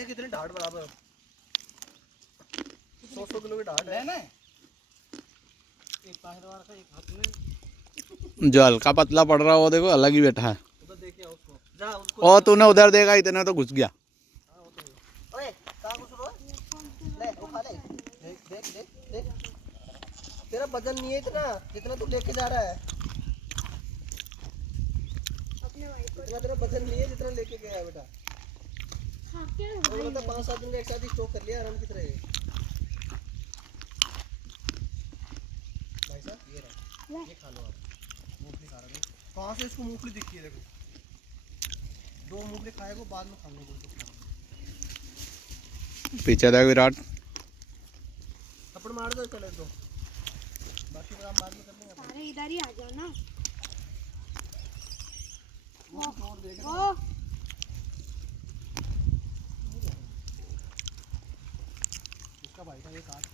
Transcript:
कितने ढाट बराबर 100 किलो की ढाट है ना। एक पहलवान का एक हाथ में जो हल्का पतला पड़ रहा है वो देखो अलग ही बैठा है। उधर देखिए उसको जा उसको। और तूने उधर देखा इतने तो घुस गया। ओए कहां घुस रहा है? ले उठा ले। देख देख देख देख तेरा वजन नहीं है इतना जितना तू लेके जा रहा है। इतना तेरा वजन नहीं है जितना लेके गया है बेटा। तो 5-7 दिन का एक साथ ही स्टॉक कर लिया आराम की तरह। भाई साहब ये रहा, ये खा लो आप। मूंगफली खा रहा हूँ। कहाँ से इसको मूंगफली दिखी है देखो। 2 मूंगफली खाएगा बाद में खाऊंगा बोल के। पीछे देख विराट। थप्पड़ मार दो चले तो बाकी काम बाद में कर लेंगे। सारे इधर ही आ जाओ ना। वो और देख इसका भाई का ये काट